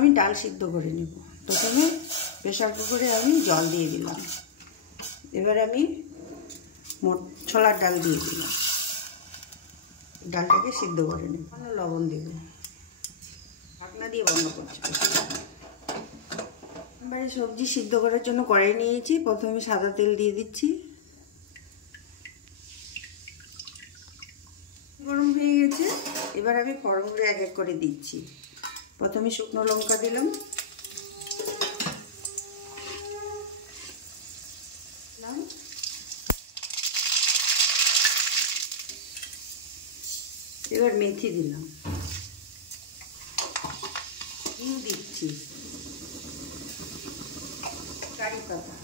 আমি ডাল সিদ্ধ করে নেব। প্রথমে প্রেসার কুকারে আমি জল দিয়ে দিলাম, এবার আমি ছোলার ডাল দিয়ে দিলাম, ডালটাকে সিদ্ধ করে নেব। লবণ দেব, ঢাকনা দিয়ে বন্ধ করছি। এবারে সবজি সিদ্ধ করার জন্য কড়াই নিয়েছি, প্রথমে সাদা তেল দিয়ে দিচ্ছি। গরম হয়ে গেছে, এবার আমি ফোড়নগুলো এক এক করে দিচ্ছি। প্রথমে শুকনো লঙ্কা দিলাম, এবার মেথি দিলাম, হিং দিচ্ছি, কারি পাতা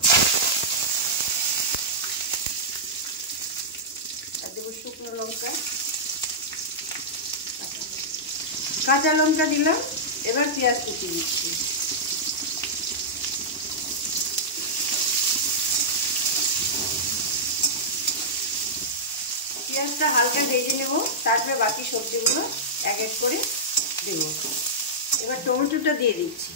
আর দেবো শুকনো লঙ্কা, কাঁচা লঙ্কা দিলাম। এবার পেঁয়াজ কুচি দিচ্ছি, পেঁয়াজটা হালকা ভেজে নেব, তারপরে বাকি সবজিগুলো এক এক করে দেব। এবার টমেটোটা দিয়ে দিচ্ছি,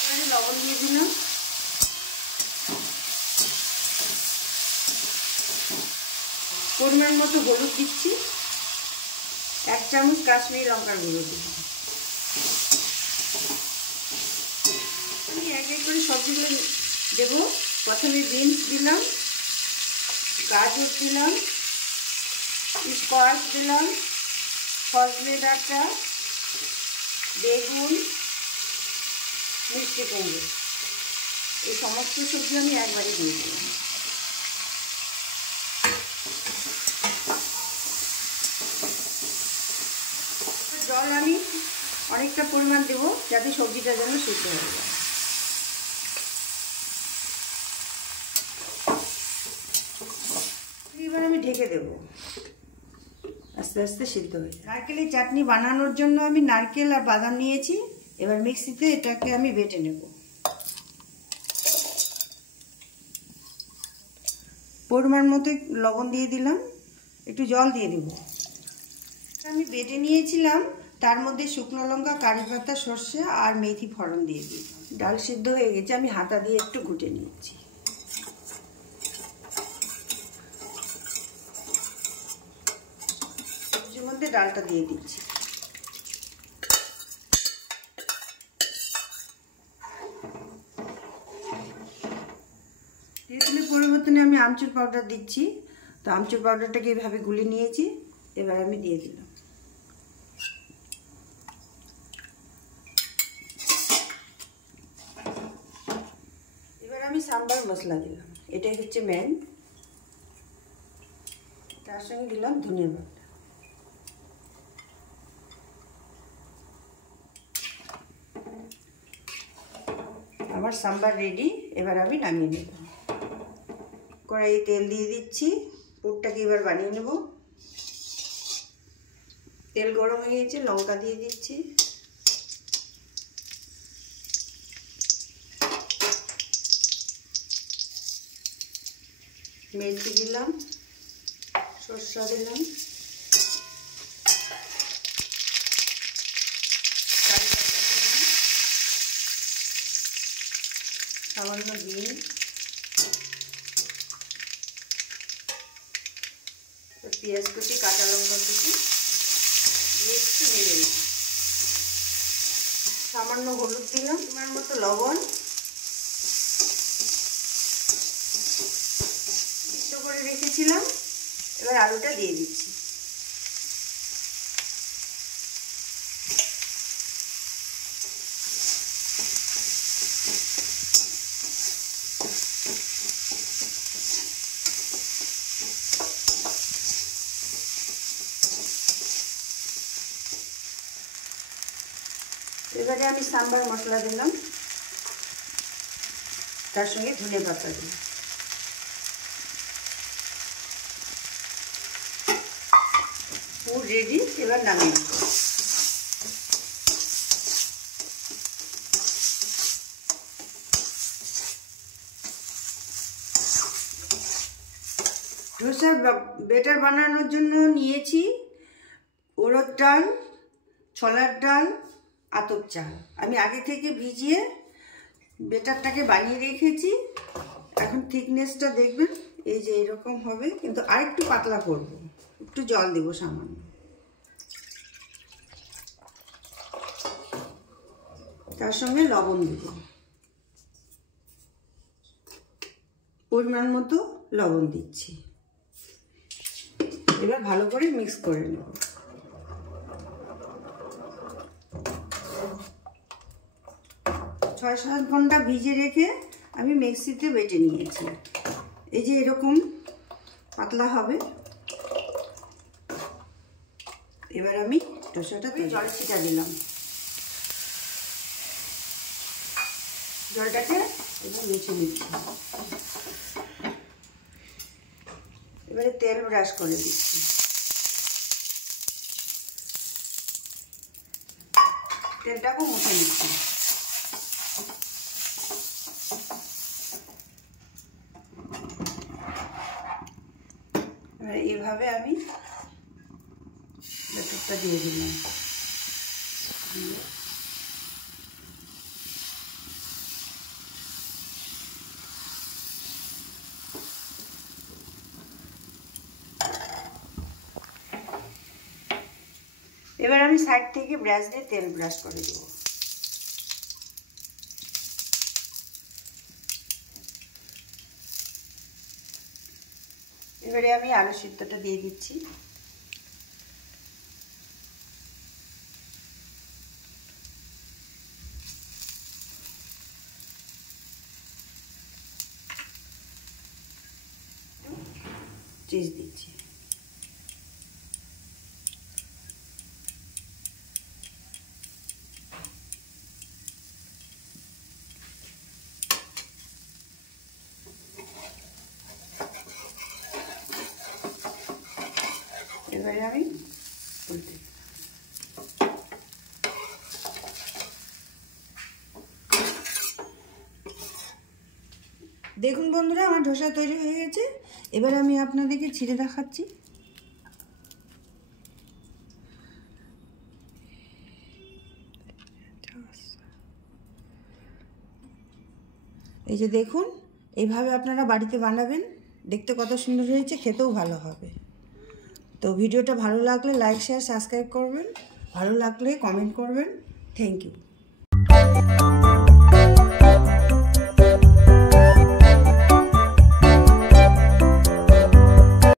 এবারে লবণ দিয়ে দিলাম, পরিমাণ মতো হলুদ দিচ্ছি, 1 চামচ কাশ্মীরি লঙ্কার গুঁড়ো দিলাম। আমি এক এক করে সবজিগুলো দেব। প্রথমে বিনস দিলাম, গাজর দিলাম, স্কোয়াশ দিলাম, সজনে ডাঁটা, বেগুন, মিষ্টি কুমড়ো, এই সমস্ত সবজি আমি একবারে দিয়ে দিলাম। জল আমি অনেকটা পরিমাণ দেব, যাতে সবজিটা যেন সিদ্ধ হয়ে যায়। এবার আমি ঢেকে দেব, আস্তে আস্তে সিদ্ধ হয়ে যায়। নারকেলের চাটনি বানানোর জন্য আমি নারকেল আর বাদাম নিয়েছি, এবার মিক্সিতে এটাকে আমি বেটে নেব। পরিমাণ মতো লবণ দিয়ে দিলাম, একটু জল দিয়ে দেব। আমি বেটে নিয়েছিলাম, তার মধ্যে শুকনো লঙ্কা, কারি পাতা, সর্ষে আর মেথি ফোড়ন দিয়ে দিই। ডাল সিদ্ধ হয়ে গেছে, আমি হাতা দিয়ে একটু ঘুটে নিয়েছি। সবজির মধ্যে ডালটা দিয়ে দিচ্ছি। তেঁতুলের পরিবর্তনে আমি আমচুর পাউডার দিচ্ছি, তো আমচুর পাউডারটাকে এভাবে গুলে নিয়েছি, এবার আমি দিয়ে দিলাম। আমি সাম্বার মশলা দিলাম, এটাই হচ্ছে মেন। তার সঙ্গে দিলাম ধনিয়া পাতা। আমার সাম্বার রেডি, এবার আমি নামিয়ে নেব। কড়াইয়ে তেল দিয়ে দিচ্ছি, পুরটাকে এবার বানিয়ে নেব। তেল গরম হয়ে গেছে, লঙ্কা দিয়ে দিচ্ছি, মেথি দিলাম, সরষা দিলাম, সামান্য বিন, পেঁয়াজ কুচি, কাঁচা লঙ্কা কুচি দিয়ে একটু নেড়ে নিই। সামান্য হলুদ দিলাম, পরিমাণ মতো লবণ, সিদ্ধ করে রেখেছিলাম, এবার আলুটা দিয়ে দিচ্ছি। এবারে আমি সাম্বার মশলা দিলাম, তার সঙ্গে ধনে পাতা দিলাম। পুর রেডি, এবার নামিয়ে নেব। ডোসার ব্যাটার বানানোর জন্য নিয়েছি উড়দ ডাল, ছোলার ডাল, আতপ চাল আমি আগে থেকে ভিজিয়ে বেটারটাকে বানিয়ে রেখেছি। এখন থিকনেসটা দেখবেন, এই যে এরকম হবে, কিন্তু আরেকটু পাতলা করব। একটু জল দেব সামান্য, তার সঙ্গে লবণ দেব, পরিমাণ মতো লবণ দিচ্ছি। এবার ভালো করে মিক্স করে নেব। 6-7 ঘন্টা ভিজে রেখে আমি মিক্সিতে বেটে নিয়েছি। এই যে এরকম পাতলা হবে। এবার আমি ডোসাটাতে জল ছিটা দিলাম, জলটাকে এবার মুছে নিচ্ছি। এবারে তেল ব্রাশ করে দিচ্ছি। তেলটাকেও মুছে নিচ্ছি। এবার এভাবে আমি ব্যাটারটা দিয়ে দিলাম। এবার আমি সাইড থেকে ব্রাশ দিয়ে তেল ব্রাশ করে দেব। এবারে আমি আলু সিদ্ধটা দিয়ে দিচ্ছি। চিজ দিচ্ছি। এবারে আমি উল্টে দেখুন বন্ধুরা, আমার ধোসা তৈরি হয়ে গেছে। এবার আমি আপনাদেরকে ছিঁড়ে দেখাচ্ছি। এই যে দেখুন, এইভাবে আপনারা বাড়িতে বানাবেন, দেখতে কত সুন্দর হয়েছে, খেতেও ভালো হবে। তো ভিডিওটা ভালো লাগলে লাইক, শেয়ার, সাবস্ক্রাইব করবেন। ভালো লাগলে কমেন্ট করবেন। Thank you.